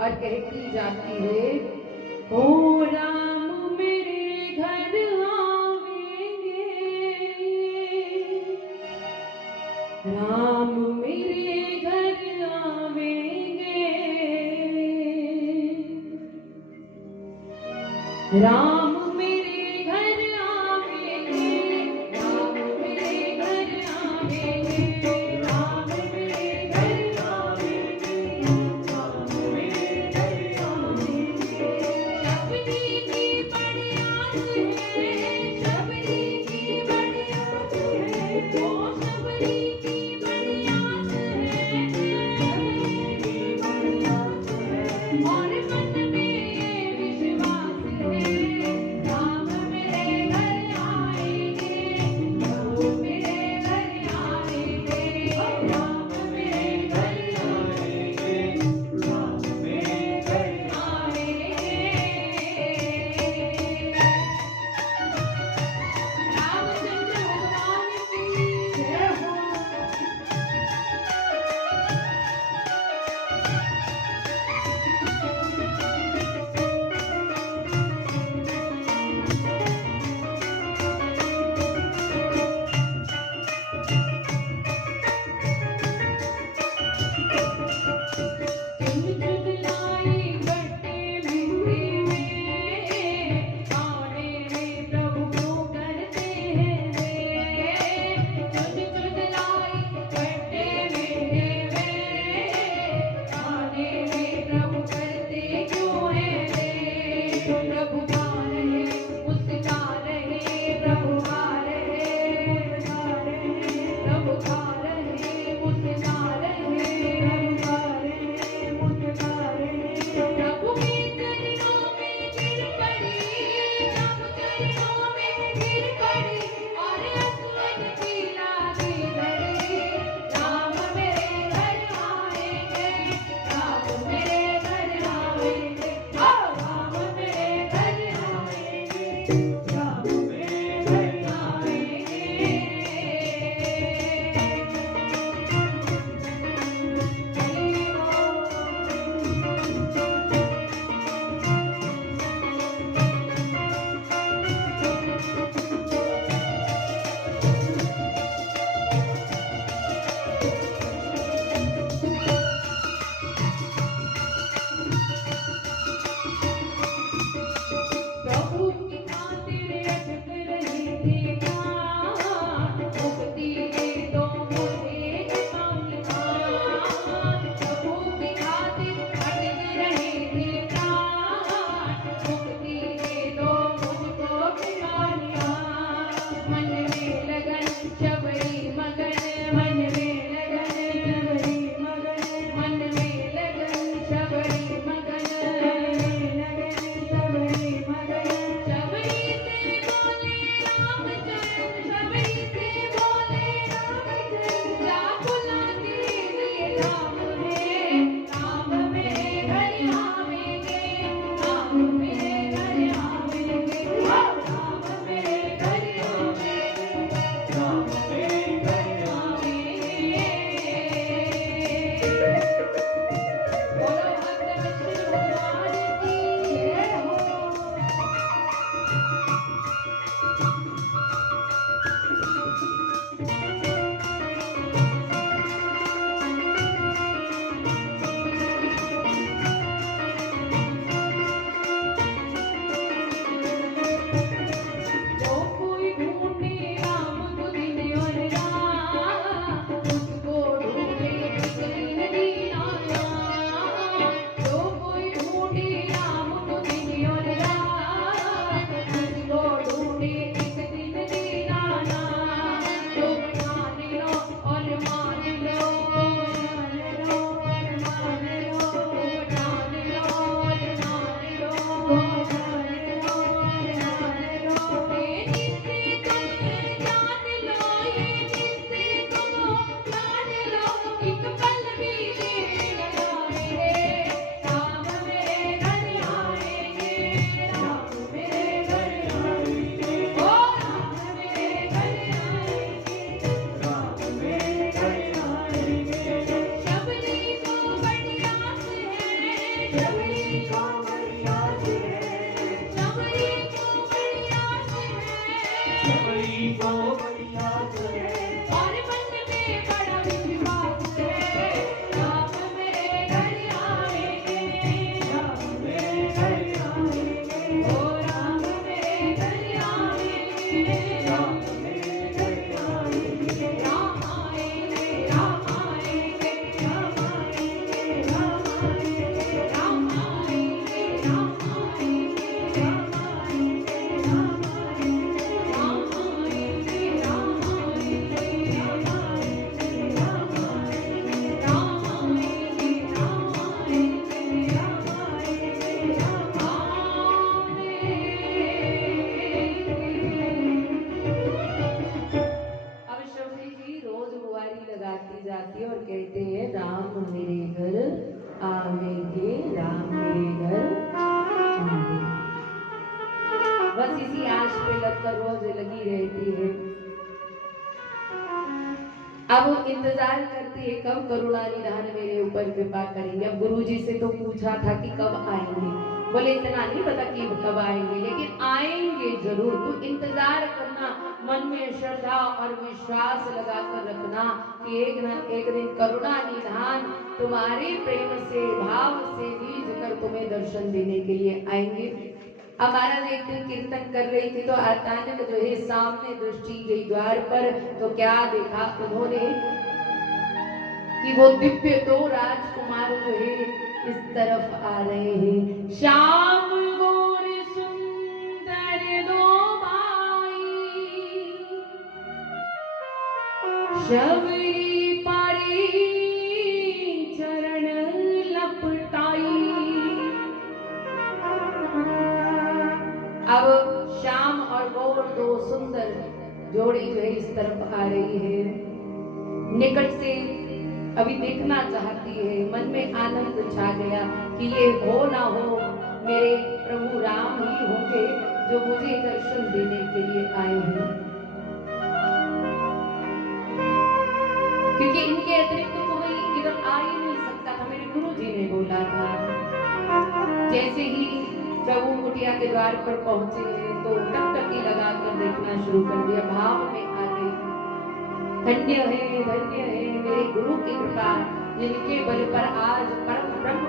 और कहती जाती है, ओ राम मेरे घर आवेंगे, राम मेरे घर आवेंगे, राम मेरे घर आवेंगे, राम मेरे घर आवेंगे, राम मेरे घर आवेंगे, राम मेरे घर आवेंगे। शबरी की बड़ी आस है, शबरी की बड़ी आस है, ओ शबरी की बड़ी आस है, शबरी की बड़ी आस है, और मन में ये विश्वास है, शबरी को बढ़िया से है, शबरी को बढ़िया से है, शबरी को बढ़िया से है, और मन में बड़ा विश्वास है, राम मेरे घर आएंगे, राम मेरे घर आएंगे, ओ राम मेरे घर आएंगे, राम मेरे घर आएंगे, राम आएंगे, राम आएंगे, राम आएंगे, राम आएंगे, राम आएंगे, राम आएंगे, राम आएंगे, राम आएंगे, राम आएंगे, राम आएंगे, राम आएंगे, राम आएंगे, राम आएंगे, राम आएंगे, राम आएंगे, राम आएंगे। अब शबरी जी रोज बुआरी लगाती जाती है और कहते हैं राम मेरे घर आवेंगे, राम मेरे घर आवेंगे। बस इसी आश पे लगकर रोज लगी रहती है। अब वो इंतजार करती है कब करुणा निधान मेरे ऊपर कृपा करेंगे। अब गुरुजी से तो पूछा था कि कब आएंगे, बोले इतना नहीं पता कि कब आएंगे, लेकिन आएंगे जरूर। तू इंतजार करना, मन में श्रद्धा और विश्वास लगाकर रखना कि एक न एक दिन करुणा निधान तुम्हारे प्रेम से भाव से रीझ कर तुम्हें दर्शन देने के लिए आएंगे। अब महाराज एक दिन कीर्तन कर रही थी तो अचानक जो है सामने दृष्टि गई द्वार पर, तो क्या देखा उन्होंने कि वो दिव्य दो राजकुमार जो है इस तरफ आ रहे हैं। श्याम गौर सुंदर दो भाई, शबरी पारी चरण लपटाई। अब श्याम और गौर दो सुंदर जोड़ी जो है इस तरफ आ रही है, निकट से अभी देखना चाहती है। मन में आनंद छा गया कि ये हो ना हो मेरे प्रभु राम ही होंगे जो मुझे दर्शन देने के लिए आए हैं, क्योंकि इनके अतिरिक्त तो कोई इधर आ ही नहीं सकता था। मेरे गुरु जी ने बोला था। जैसे ही प्रभु कुटिया के द्वार पर पहुंचे तो टकटकी लगाकर देखना शुरू कर दिया, भाव में आ गई। धन्य है मेरे गुरु की कृपा, जिनके बल पर आज परम ब्रह्म